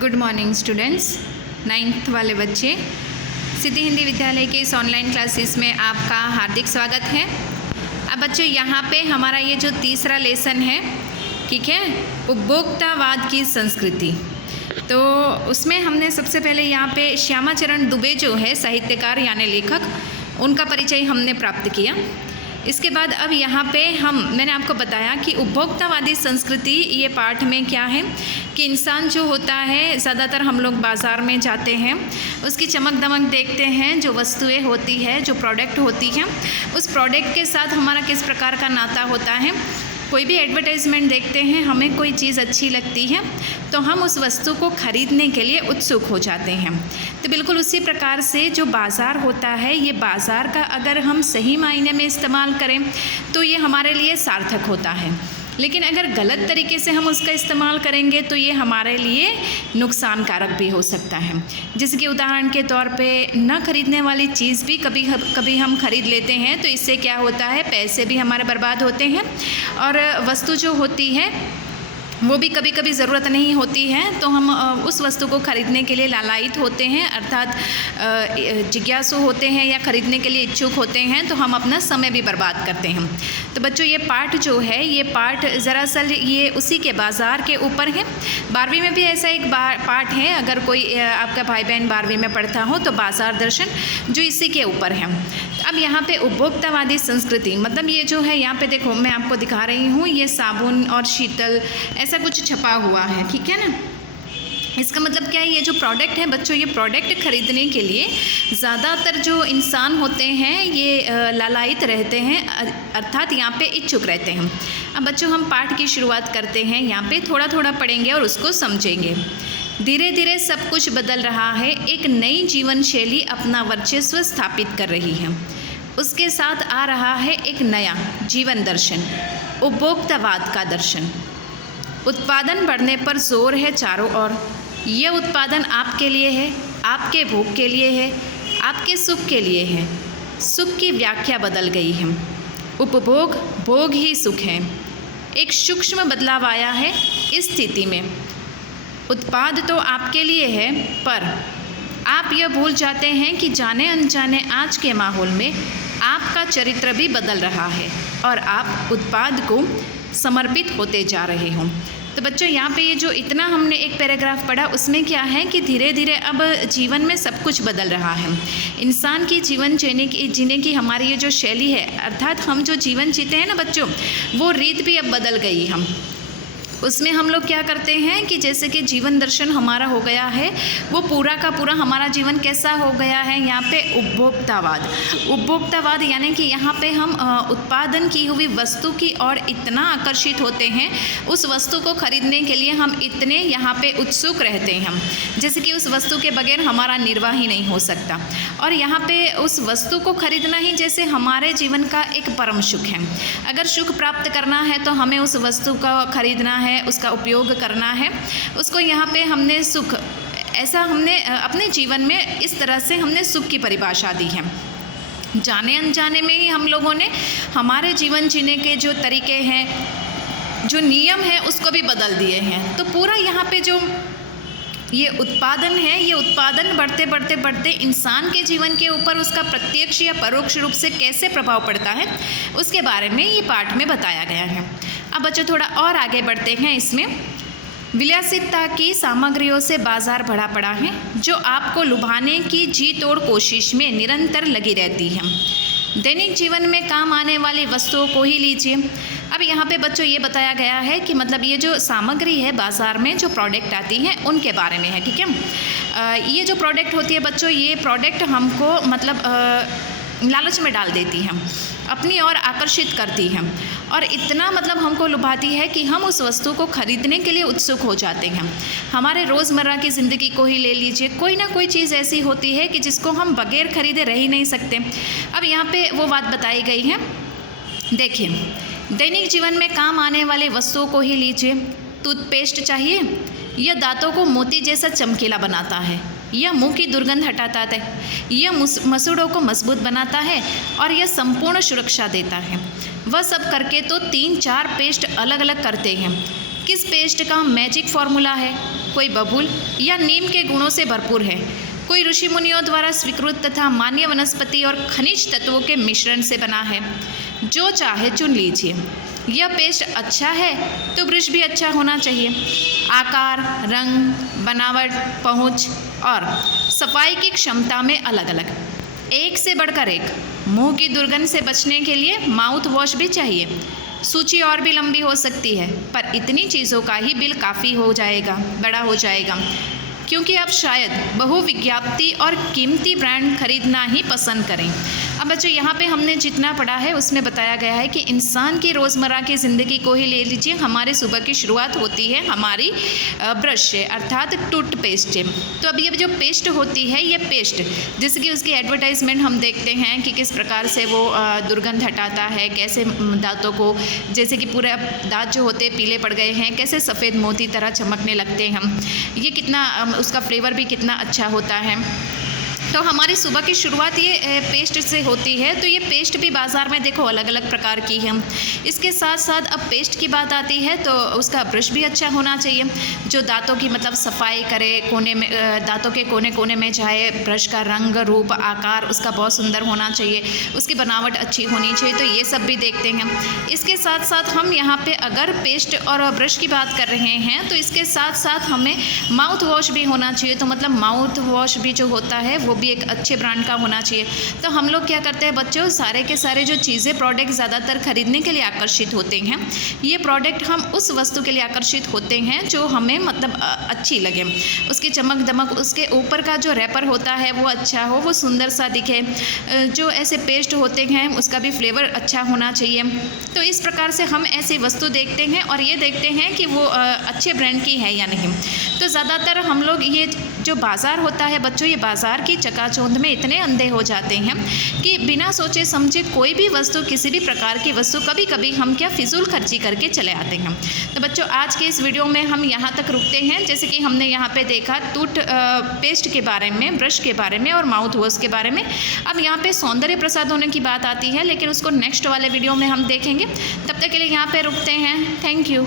Good morning students, 9th वाले बच्चे, सिद्धि हिंदी विद्यालय के इस ऑनलाइन क्लासेस में आपका हार्दिक स्वागत है। अब बच्चों यहाँ पे हमारा ये जो तीसरा लेसन है, ठीक है, उपभोक्तावाद की संस्कृति। तो उसमें हमने सबसे पहले यहाँ पे श्यामाचरण दुबे जो है साहित्यकार यानी लेखक, उनका परिचय हमने प्राप्त किया। इसके बाद अब यहाँ पे मैंने आपको बताया कि उपभोक्तावादी संस्कृति ये पाठ में क्या है कि इंसान जो होता है, ज़्यादातर हम लोग बाज़ार में जाते हैं, उसकी चमक दमक देखते हैं, जो वस्तुएं होती है, जो प्रोडक्ट होती हैं, उस प्रोडक्ट के साथ हमारा किस प्रकार का नाता होता है। कोई भी एडवर्टाइजमेंट देखते हैं, हमें कोई चीज़ अच्छी लगती है तो हम उस वस्तु को खरीदने के लिए उत्सुक हो जाते हैं। तो बिल्कुल उसी प्रकार से जो बाज़ार होता है, ये बाज़ार का अगर हम सही मायने में इस्तेमाल करें तो ये हमारे लिए सार्थक होता है, लेकिन अगर गलत तरीके से हम उसका इस्तेमाल करेंगे तो ये हमारे लिए नुकसानकारक भी हो सकता है। जैसे कि उदाहरण के तौर पे न खरीदने वाली चीज़ भी कभी हम खरीद लेते हैं तो इससे क्या होता है, पैसे भी हमारे बर्बाद होते हैं और वस्तु जो होती है वो भी कभी कभी ज़रूरत नहीं होती है तो हम उस वस्तु को खरीदने के लिए लालायित होते हैं, अर्थात जिज्ञासु होते हैं या खरीदने के लिए इच्छुक होते हैं, तो हम अपना समय भी बर्बाद करते हैं। तो बच्चों ये पाठ जो है, ये पाठ दरअसल ये उसी के बाज़ार के ऊपर है। 12वीं में भी ऐसा एक पाठ है, अगर कोई आपका भाई बहन 12वीं में पढ़ता हो तो बाज़ार दर्शन जो इसी के ऊपर है। अब यहाँ पे उपभोक्तावादी संस्कृति मतलब ये जो है, यहाँ पे देखो मैं आपको दिखा रही हूँ, ये साबुन और शीतल ऐसा कुछ छपा हुआ है, ठीक है ना। इसका मतलब क्या है, ये जो प्रोडक्ट है बच्चों, ये प्रोडक्ट खरीदने के लिए ज़्यादातर जो इंसान होते हैं ये लालायित रहते हैं, अर्थात यहाँ पे इच्छुक रहते हैं। अब बच्चों हम पाठ की शुरुआत करते हैं, यहाँ पे थोड़ा थोड़ा पढ़ेंगे और उसको समझेंगे। धीरे धीरे सब कुछ बदल रहा है, एक नई जीवन शैली अपना वर्चस्व स्थापित कर रही है। उसके साथ आ रहा है एक नया जीवन दर्शन, उपभोक्तावाद का दर्शन। उत्पादन बढ़ने पर जोर है चारों ओर। यह उत्पादन आपके लिए है, आपके भोग के लिए है, आपके सुख के लिए है। सुख की व्याख्या बदल गई है, उपभोग भोग ही सुख है। एक सूक्ष्म बदलाव आया है इस स्थिति में। उत्पाद तो आपके लिए है, पर आप यह भूल जाते हैं कि जाने अनजाने आज के माहौल में आपका चरित्र भी बदल रहा है और आप उत्पाद को समर्पित होते जा रहे हों। तो बच्चों यहाँ पे ये जो इतना हमने एक पैराग्राफ पढ़ा, उसमें क्या है कि धीरे धीरे अब जीवन में सब कुछ बदल रहा है। इंसान की जीवन जीने की हमारी ये जो शैली है, अर्थात हम जो जीवन जीते हैं ना बच्चों, वो रीत भी अब बदल गई। हम उसमें हम लोग क्या करते हैं कि जैसे कि जीवन दर्शन हमारा हो गया है, वो पूरा का पूरा हमारा जीवन कैसा हो गया है, यहाँ पे उपभोक्तावाद यानी कि यहाँ पे हम उत्पादन की हुई वस्तु की ओर इतना आकर्षित होते हैं, उस वस्तु को खरीदने के लिए हम इतने यहाँ पे उत्सुक रहते हैं हम, जैसे कि उस वस्तु के बगैर हमारा निर्वाह ही नहीं हो सकता। और यहाँ पे उस वस्तु को खरीदना ही जैसे हमारे जीवन का एक परम सुख है। अगर सुख प्राप्त करना है तो हमें उस वस्तु का खरीदना है, उसका उपयोग करना है, उसको यहाँ पे हमने सुख, ऐसा हमने अपने जीवन में इस तरह से हमने सुख की परिभाषा दी है। जाने अनजाने में ही हम लोगों ने हमारे जीवन जीने के जो तरीके हैं, जो नियम हैं, उसको भी बदल दिए हैं। तो पूरा यहाँ पे जो ये उत्पादन है, ये उत्पादन बढ़ते बढ़ते बढ़ते इंसान के जीवन के ऊपर उसका प्रत्यक्ष या परोक्ष रूप से कैसे प्रभाव पड़ता है, उसके बारे में ये पाठ में बताया गया है। अब बच्चों थोड़ा और आगे बढ़ते हैं। इसमें विलासिता की सामग्रियों से बाजार भरा पड़ा है, जो आपको लुभाने की जी तोड़ कोशिश में निरंतर लगी रहती है। दैनिक जीवन में काम आने वाली वस्तुओं को ही लीजिए। अब यहाँ पे बच्चों ये बताया गया है कि मतलब ये जो सामग्री है बाज़ार में जो प्रोडक्ट आती हैं उनके बारे में है, ठीक है। ये जो प्रोडक्ट होती है बच्चों, ये प्रोडक्ट हमको मतलब लालच में डाल देती है, अपनी ओर आकर्षित करती है और इतना मतलब हमको लुभाती है कि हम उस वस्तु को खरीदने के लिए उत्सुक हो जाते हैं। हमारे रोज़मर्रा की ज़िंदगी को ही ले लीजिए, कोई ना कोई चीज़ ऐसी होती है कि जिसको हम बगैर खरीदे रह ही नहीं सकते। अब यहाँ पे वो बात बताई गई है, देखिए, दैनिक जीवन में काम आने वाले वस्तुओं को ही लीजिए। टूथपेस्ट चाहिए, यह दांतों को मोती जैसा चमकीला बनाता है, यह मुंह की दुर्गंध हटाता है, यह मसूड़ों को मजबूत बनाता है और यह संपूर्ण सुरक्षा देता है। वह सब करके तो 3-4 पेस्ट अलग अलग करते हैं। किस पेस्ट का मैजिक फॉर्मूला है, कोई बबूल या नीम के गुणों से भरपूर है, कोई ऋषि मुनियों द्वारा स्वीकृत तथा मान्य वनस्पति और खनिज तत्वों के मिश्रण से बना है। जो चाहे चुन लीजिए। यह पेस्ट अच्छा है तो ब्रश भी अच्छा होना चाहिए। आकार, रंग, बनावट, पहुँच और सफाई की क्षमता में अलग अलग, एक से बढ़कर एक। मुंह की दुर्गंध से बचने के लिए माउथ वॉश भी चाहिए। सूची और भी लंबी हो सकती है, पर इतनी चीज़ों का ही बिल काफ़ी हो जाएगा, बड़ा हो जाएगा, क्योंकि आप शायद बहुविज्ञाप्ति और कीमती ब्रांड खरीदना ही पसंद करें। अब बच्चों यहाँ पे हमने जितना पढ़ा है उसमें बताया गया है कि इंसान की रोज़मर्रा की ज़िंदगी को ही ले लीजिए। हमारे सुबह की शुरुआत होती है हमारी ब्रश से, अर्थात टूथपेस्ट से। तो अब ये जो पेस्ट होती है, ये पेस्ट जैसे कि उसकी एडवर्टाइजमेंट हम देखते हैं कि किस प्रकार से वो दुर्गंध हटाता है, कैसे दांतों को, जैसे कि पूरे दांत जो होते पीले पड़ गए हैं, कैसे सफ़ेद मोती तरह चमकने लगते हैं हम, ये कितना उसका फ्लेवर भी कितना अच्छा होता है। तो हमारी सुबह की शुरुआत ये पेस्ट से होती है। तो ये पेस्ट भी बाज़ार में देखो अलग अलग प्रकार की है। इसके साथ साथ अब पेस्ट की बात आती है तो उसका ब्रश भी अच्छा होना चाहिए, जो दांतों की मतलब सफाई करे, कोने में दांतों के कोने कोने में जाए। ब्रश का रंग, रूप, आकार उसका बहुत सुंदर होना चाहिए, उसकी बनावट अच्छी होनी चाहिए। तो ये सब भी देखते हैं। इसके साथ साथ हम यहाँ पे अगर पेस्ट और ब्रश की बात कर रहे हैं तो इसके साथ साथ हमें माउथ वॉश भी होना चाहिए। तो मतलब माउथ वॉश भी जो होता है वो भी एक अच्छे ब्रांड का होना चाहिए। तो हम लोग क्या करते हैं बच्चों, सारे के सारे जो चीज़ें, प्रोडक्ट ज़्यादातर खरीदने के लिए आकर्षित होते हैं। ये प्रोडक्ट हम उस वस्तु के लिए आकर्षित होते हैं जो हमें मतलब अच्छी लगे, उसकी चमक दमक, उसके ऊपर का जो रैपर होता है वो अच्छा हो, वो सुंदर सा दिखे। जो ऐसे पेस्ट होते हैं उसका भी फ्लेवर अच्छा होना चाहिए। तो इस प्रकार से हम ऐसी वस्तु देखते हैं और ये देखते हैं कि वो अच्छे ब्रांड की है या नहीं। तो ज़्यादातर हम लोग ये जो बाज़ार होता है बच्चों, ये बाज़ार की चकाचौंध में इतने अंधे हो जाते हैं कि बिना सोचे समझे कोई भी वस्तु, किसी भी प्रकार की वस्तु कभी कभी हम क्या फिजूल खर्ची करके चले आते हैं। तो बच्चों आज के इस वीडियो में हम यहाँ तक रुकते हैं। जैसे कि हमने यहाँ पे देखा टूथ पेस्ट के बारे में, ब्रश के बारे में और माउथ वॉश के बारे में। अब यहाँ पे सौंदर्य प्रसाद होने की बात आती है, लेकिन उसको नेक्स्ट वाले वीडियो में हम देखेंगे। तब तक के लिए यहाँ पे रुकते हैं। Thank you.